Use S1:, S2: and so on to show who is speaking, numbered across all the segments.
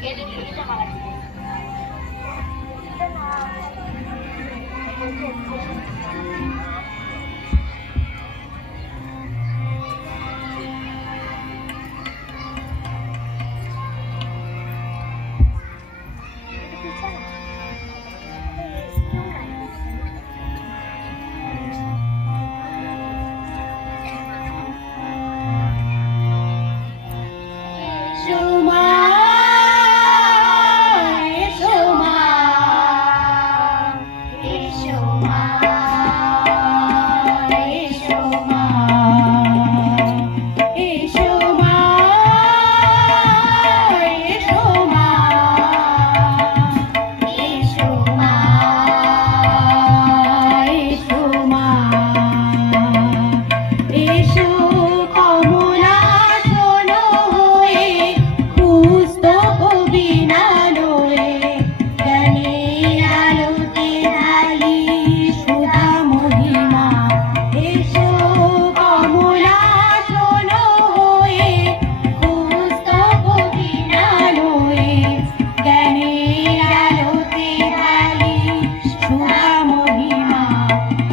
S1: Get it.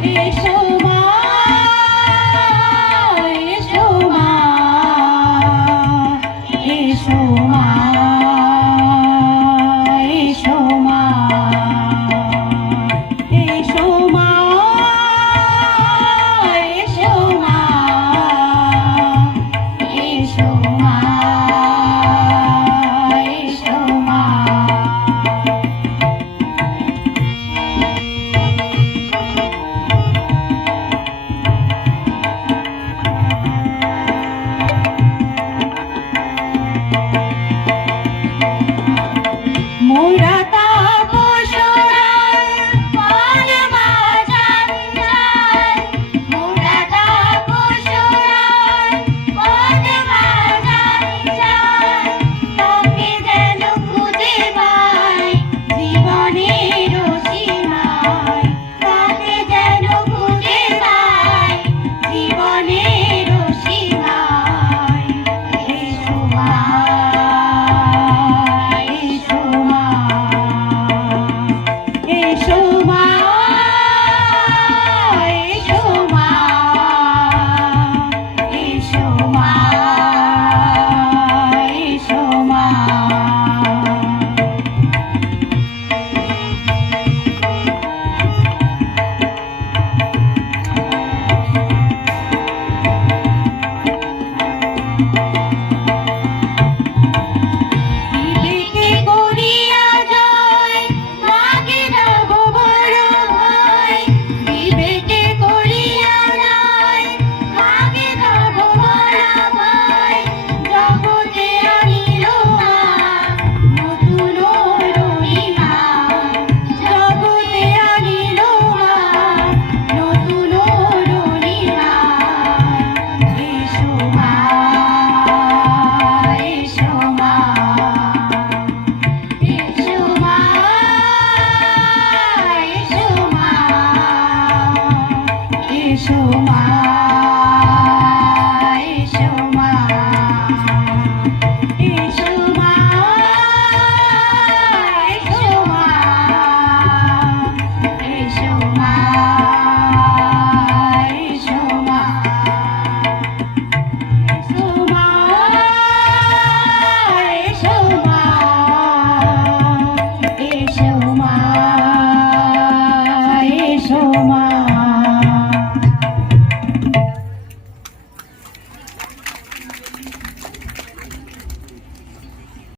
S1: Krishna.
S2: 出发。